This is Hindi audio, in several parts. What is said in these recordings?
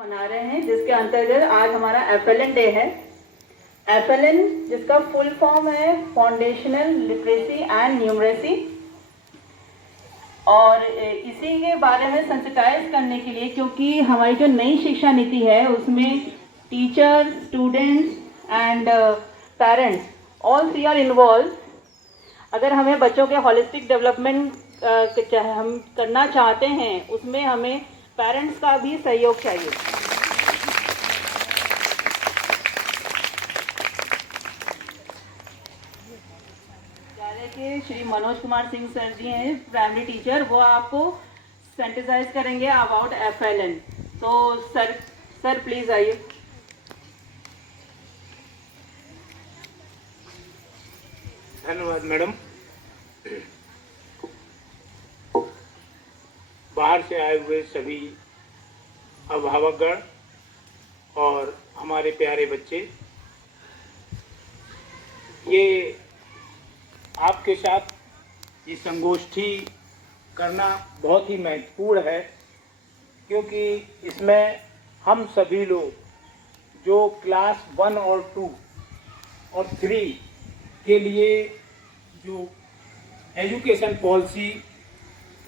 मना रहे हैं जिसके अंतर्गत आज हमारा FLN डे है। FLN जिसका फुल फॉर्म है फाउंडेशनल लिटरेसी एंड न्यूमरेसी, और इसी के बारे में सेंसिटाइज करने के लिए, क्योंकि हमारी जो नई शिक्षा नीति है उसमें teacher, students and parents all three are involve. अगर हमें बच्चों के होलिस्टिक डेवलपमेंट हम करना चाहते हैं उसमें हमें पेरेंट्स का भी सहयोग चाहिए। विद्यालय के श्री मनोज कुमार सिंह सर जी हैं, प्राइमरी टीचर, वो आपको सेंसिटाइज करेंगे अबाउट FLN। तो सर प्लीज आइए। धन्यवाद मैडम। बाहर से आए हुए सभी अभिभावकगण और हमारे प्यारे बच्चे, ये आपके साथ ये संगोष्ठी करना बहुत ही महत्वपूर्ण है, क्योंकि इसमें हम सभी लोग जो क्लास 1 और 2 और 3 के लिए जो education policy,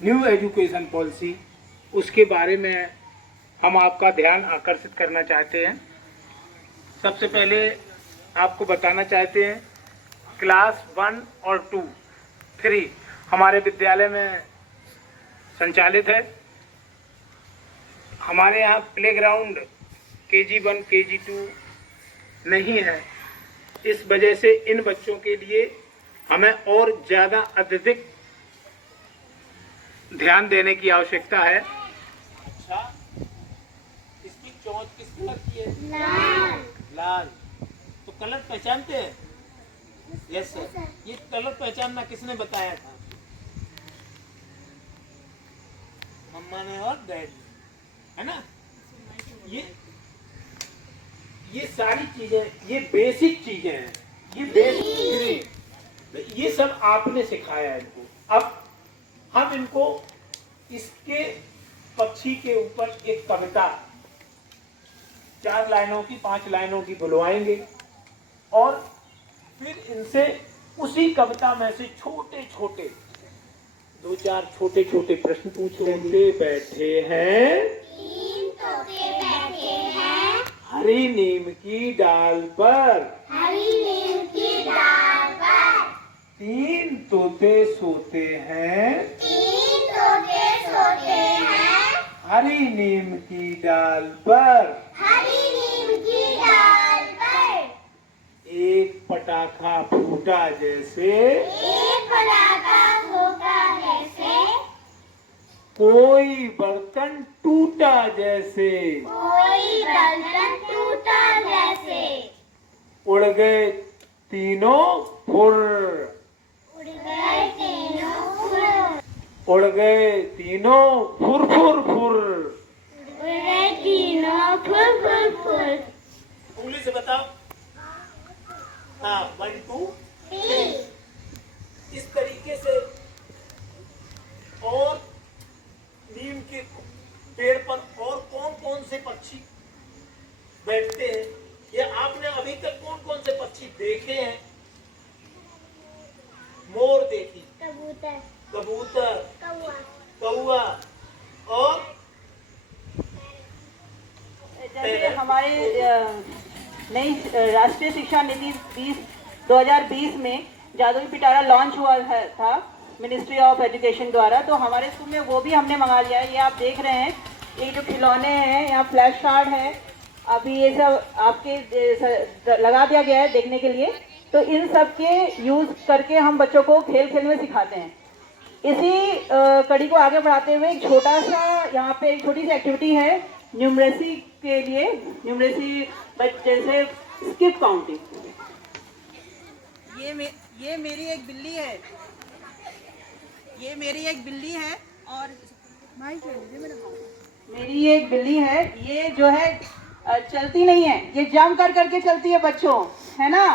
new education policy, उसके बारे में हम आपका ध्यान आकर्षित करना चाहते हैं। सबसे पहले आपको बताना चाहते हैं क्लास 1 और 2, 3 हमारे विद्यालय में संचालित है। हमारे यहाँ प्लेग्राउंड KG1 KG2 नहीं है, इस वजह से इन बच्चों के लिए हमें और ज़्यादा अत्यधिक ध्यान देने की आवश्यकता है। अच्छा, इसकी चोंच किस कलर की है? लाल। लाल। तो कलर पहचानते हैं? Yes sir. ये कलर पहचानना किसने बताया था? मम्मा ने और डैडी, है ना? ये सारी चीजें, ये बेसिक चीजें हैं, ये बेसिक, ये सब आपने सिखाया है इनको। अब हम इनको इसके पक्षी के ऊपर एक कविता 4 लाइनों की, 5 लाइनों की बुलवाएंगे और फिर इनसे उसी कविता में से छोटे छोटे 2-4 छोटे छोटे प्रश्न पूछ लेंगे। बैठे हैं, 3 तोते बैठे हैं, हरी नीम की डाल पर, हरी नीम की डाल पर, 3 तोते सोते हैं, 3 तोते सोते हैं, हरी नीम की डाल पर, हरी नीम की डाल पर, एक पटाखा फूटा जैसे, एक पटाखा फूटा जैसे, कोई बर्तन टूटा जैसे, कोई बर्तन टूटा जैसे, उड़ गए तीनों फुर, उड़ गए तीनों फुर, उड़ गए तीनों फुर फुर फुर। उड़ गए तीनों फुर फुर फुर। उंगली से बताओ। हाँ, 1 2 3। इस तरीके से। और नीम के पेड़ पर और कौन कौन से पक्षी बैठते हैं? ये आपने अभी तक कौन कौन से पक्षी देखे हैं? मोर देखी, कबूतर, कबूतर, कौवा, कौवा, और जैसे हमारे नई राष्ट्रीय शिक्षा नीति 2020 में जादुई पिटारा लॉन्च हुआ था मिनिस्ट्री ऑफ एजुकेशन द्वारा, तो हमारे स्कूल में वो भी हमने मंगा लिया है। ये आप देख रहे हैं, ये जो खिलौने हैं, यहाँ फ्लैश कार्ड है, अभी ये सब आपके लगा दिया गया है देखने के लिए। तो इन सब के यूज़ करके हम बच्चों को खेल खेल में सिखाते हैं। इसी कड़ी को आगे बढ़ाते हुए एक छोटा सा यहाँ पे एक छोटी सी एक्टिविटी है न्यूमरेसी के लिए, न्यूमरेसी जैसे स्किप काउंटिंग। ये मेरी एक बिल्ली है, ये मेरी एक बिल्ली है, और मेरी एक बिल्ली है। ये जो है चलती नहीं है, ये जंप कर करके चलती है बच्चों, है ना?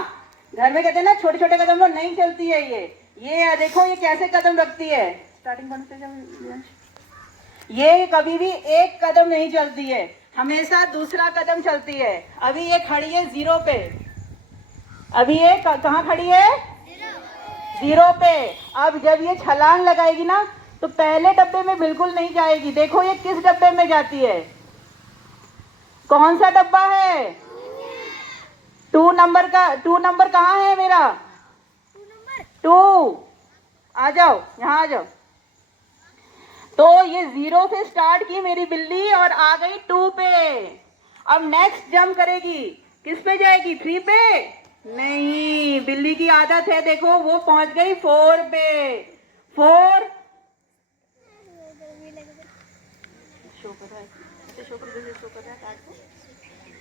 घर में कहते हैं ना छोटे छोटे कदम लो, नहीं चलती है ये देखो ये कैसे कदम रखती है। स्टार्टिंग ये कभी भी एक कदम नहीं चलती है, हमेशा दूसरा कदम चलती है। अभी ये खड़ी है 0 पे, अभी ये कहाँ खड़ी है? 0 पे। अब जब ये छलांग लगाएगी ना तो पहले डब्बे में बिल्कुल नहीं जाएगी। देखो ये किस डब्बे में जाती है, कौन सा डब्बा है? 2 नंबर का। 2 नंबर कहाँ है मेरा? 2। आ जाओ, यहाँ आ जाओ। तो ये 0 से स्टार्ट की मेरी बिल्ली और आ गई 2 पे। अब नेक्स्ट जंप करेगी, किस पे जाएगी? 3 पे नहीं, बिल्ली की आदत है, देखो वो पहुंच गई 4 पे। 4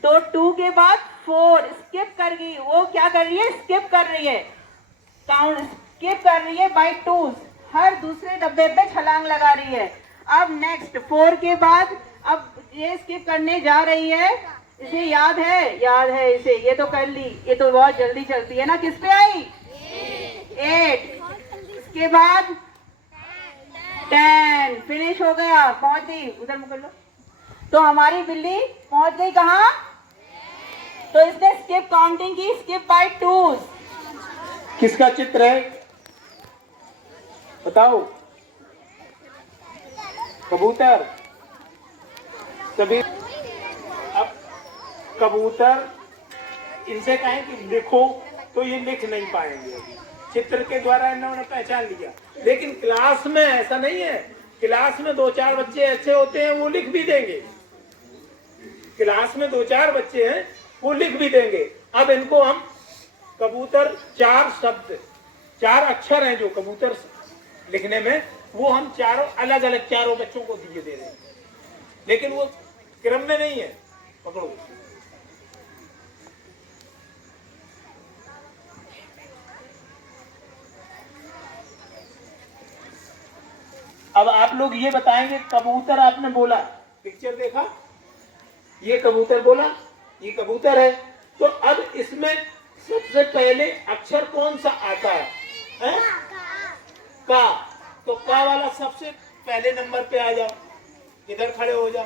तो 2 के बाद 4 स्किप कर गई। वो क्या कर रही है? स्किप कर रही है, काउंट स्किप कर रही है बाय 2। हर दूसरे डब्बे पे छलांग लगा रही है। अब नेक्स्ट 4 के बाद अब ये स्किप करने जा रही है। इसे याद है? याद है इसे, ये तो कर ली, ये तो बहुत जल्दी चलती है ना। किस पे आई? 8। इसके बाद 10। फिनिश हो गया, पहुंच गई। उधर मुकर लो। तो हमारी बिल्ली पहुंच गई कहाँ? तो इसने स्किप काउंटिंग की, स्किप बाय 2। किसका चित्र है बताओ? कबूतर। सभी अब कबूतर, इनसे कहें कि लिखो तो ये लिख नहीं पाएंगे। चित्र के द्वारा इन्होंने पहचान लिया, लेकिन क्लास में ऐसा नहीं है। क्लास में 2-4 बच्चे अच्छे होते हैं, वो लिख भी देंगे। क्लास में 2-4 बच्चे हैं, वो लिख भी देंगे। अब इनको हम कबूतर 4 शब्द, 4 अक्षर हैं जो कबूतर लिखने में, वो हम चारों अलग अलग चारों बच्चों को दिए दे रहे हैं, लेकिन वो क्रम में नहीं है। पकड़ो। अब आप लोग ये बताएंगे, कबूतर आपने बोला, पिक्चर देखा, ये कबूतर बोला, ये कबूतर है। तो अब इसमें सबसे पहले अक्षर कौन सा आता है? का। तो का वाला सबसे पहले नंबर पे आ जाओ, इधर खड़े हो जाओ।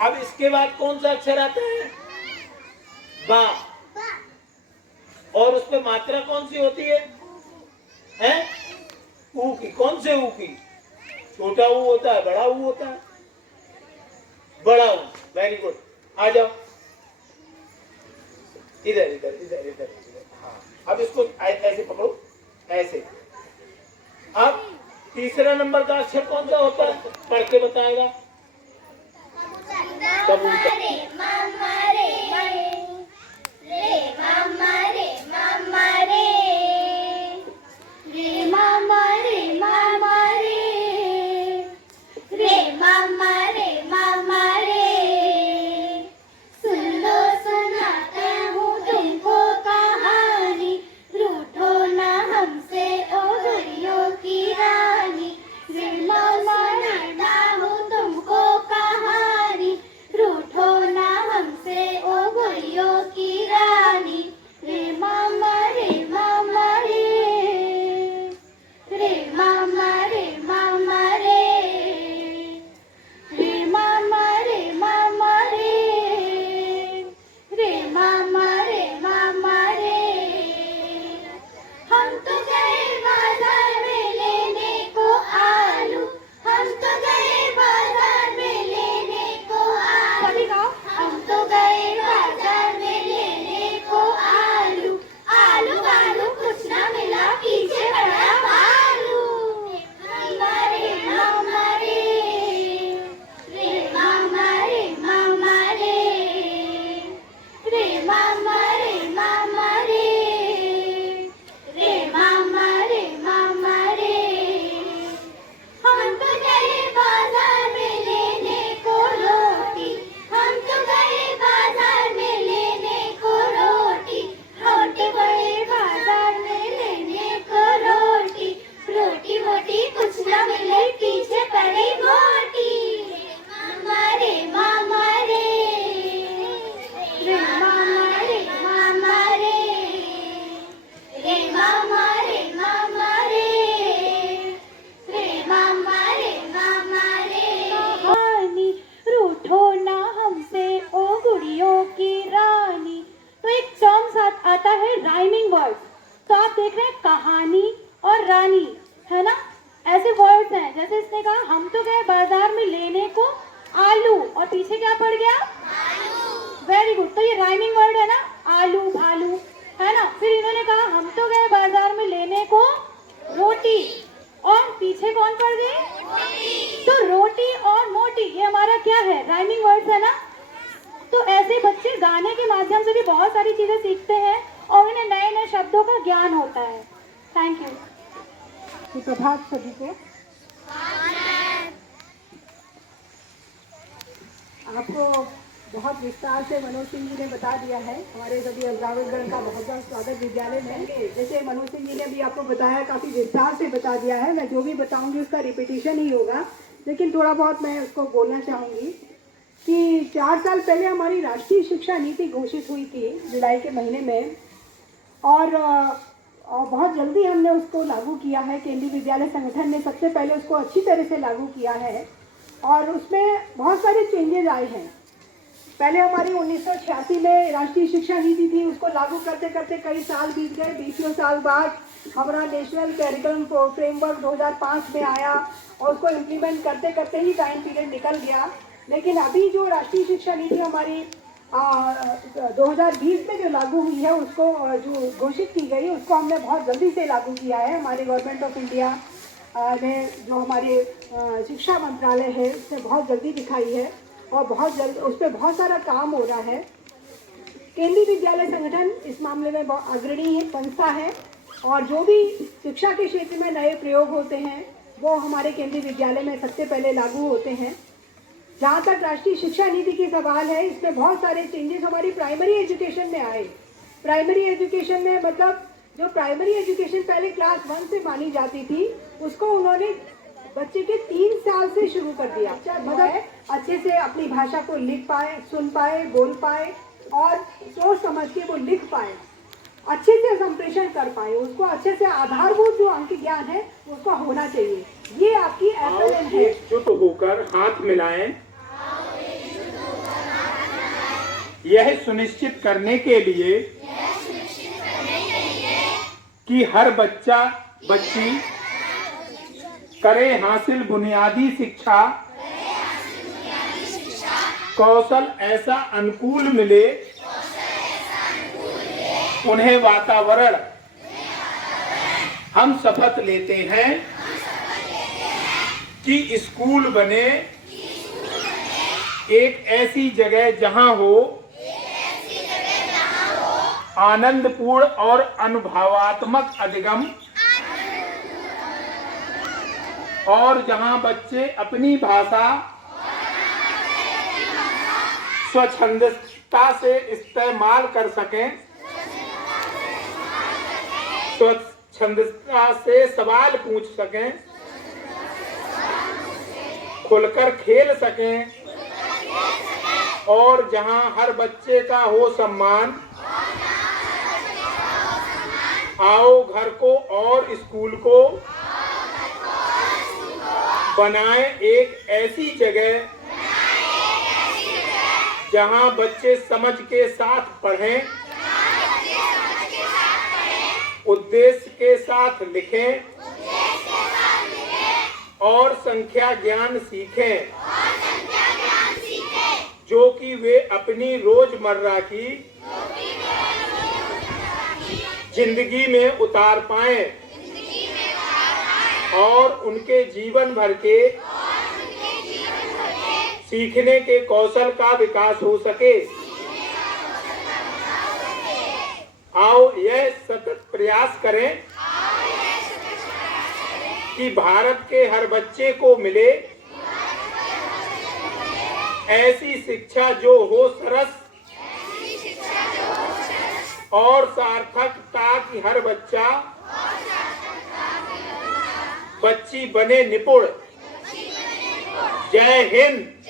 अब इसके बाद कौन सा अक्षर आता है? बा। और उस पे मात्रा कौन सी होती है? ऊ की। कौन से ऊ की? छोटा ऊ होता है, बड़ा ऊ होता है? बड़ा ऊ। Very good. आ जाओ इधर इधर इधर इधर। हाँ, अब इसको ऐसे पकड़ो, ऐसे। अब तीसरा नंबर का अक्षर कौन सा होता है? पढ़ के बताएगा। कबूतर। को आलू, और पीछे क्या पड़ गया? Very good. तो ये राइमिंग वर्ड है ना, आलू भालू, है ना। फिर इन्होंने कहा हम तो गए बाजार में लेने को रोटी, और पीछे कौन पड़ गई? तो रोटी और मोटी, ये हमारा क्या है? राइमिंग वर्ड्स है ना। तो ऐसे बच्चे गाने के माध्यम से भी बहुत सारी चीजें सीखते हैं और उन्हें नए नए शब्दों का ज्ञान होता है। Thank you. सुप्रभात सभी को। आपको बहुत विस्तार से मनोज सिंह जी ने बता दिया है हमारे सभी अभिभावकगण का बहुत बहुत स्वागत विद्यालय में। जैसे मनोज सिंह जी ने भी आपको बताया, काफ़ी विस्तार से बता दिया है। मैं जो भी बताऊंगी उसका रिपीटिशन ही होगा, लेकिन थोड़ा बहुत मैं उसको बोलना चाहूँगी कि 4 साल पहले हमारी राष्ट्रीय शिक्षा नीति घोषित हुई थी जुलाई के महीने में, और बहुत जल्दी हमने उसको लागू किया है। केंद्रीय विद्यालय संगठन ने सबसे पहले उसको अच्छी तरह से लागू किया है और उसमें बहुत सारे चेंजेस आए हैं। पहले हमारी 1986 में राष्ट्रीय शिक्षा नीति थी, उसको लागू करते करते कई साल बीत गए। 20 साल बाद हमारा नेशनल करिकुलम फ्रेमवर्क 2005 में आया और उसको इम्प्लीमेंट करते करते ही टाइम पीरियड निकल गया। लेकिन अभी जो राष्ट्रीय शिक्षा नीति हमारी 2020 में जो लागू हुई है, उसको जो घोषित की गई, उसको हमने बहुत जल्दी से लागू किया है। हमारे गवर्नमेंट ऑफ इंडिया ने जो हमारे शिक्षा मंत्रालय है उसने बहुत जल्दी दिखाई है और बहुत जल्द उस पर बहुत सारा काम हो रहा है। केंद्रीय विद्यालय संगठन इस मामले में बहुत अग्रणी संस्था है और जो भी शिक्षा के क्षेत्र में नए प्रयोग होते हैं वो हमारे केंद्रीय विद्यालय में सबसे पहले लागू होते हैं। जहाँ तक राष्ट्रीय शिक्षा नीति की सवाल है, इसमें बहुत सारे चेंजेस हमारी प्राइमरी एजुकेशन में आए। प्राइमरी एजुकेशन में मतलब जो प्राइमरी एजुकेशन पहले क्लास 1 से मानी जाती थी, उसको उन्होंने बच्चे के 3 साल से शुरू कर दिया। मतलब अच्छे से अपनी भाषा को लिख पाए, सुन पाए, बोल पाए और सोच समझ के वो लिख पाए, अच्छे से संप्रेषण कर पाए, उसको अच्छे से आधारभूत जो अंक ज्ञान है उसको होना चाहिए। ये आपकी एफएलएन है। एकजुट होकर हाथ मिलाएं, यह सुनिश्चित करने के लिए कि हर बच्चा बच्ची करे हासिल बुनियादी शिक्षा, कौशल ऐसा अनुकूल मिले, उन्हें वातावरण। हम शपथ लेते हैं कि स्कूल बने एक ऐसी जगह जहां हो आनंदपूर्ण और अनुभवात्मक अधिगम, और जहां बच्चे अपनी भाषा स्वच्छंदता से इस्तेमाल कर सकें, स्वच्छंदता से सवाल पूछ सकें, खुलकर खेल सकें, और जहां हर बच्चे का हो सम्मान। आओ घर को और स्कूल को बनाएं एक ऐसी जगह जहां बच्चे समझ के साथ पढ़ें, उद्देश्य के साथ लिखें और संख्या ज्ञान सीखें, जो कि वे अपनी रोजमर्रा की जिंदगी में उतार पाएं और उनके जीवन भर के सीखने के कौशल का विकास हो सके। आओ यह सतत प्रयास करें कि भारत के हर बच्चे को मिले ऐसी शिक्षा जो हो सरस और सार्थक, ताकि हर बच्चा बच्ची बने निपुण। जय हिंद।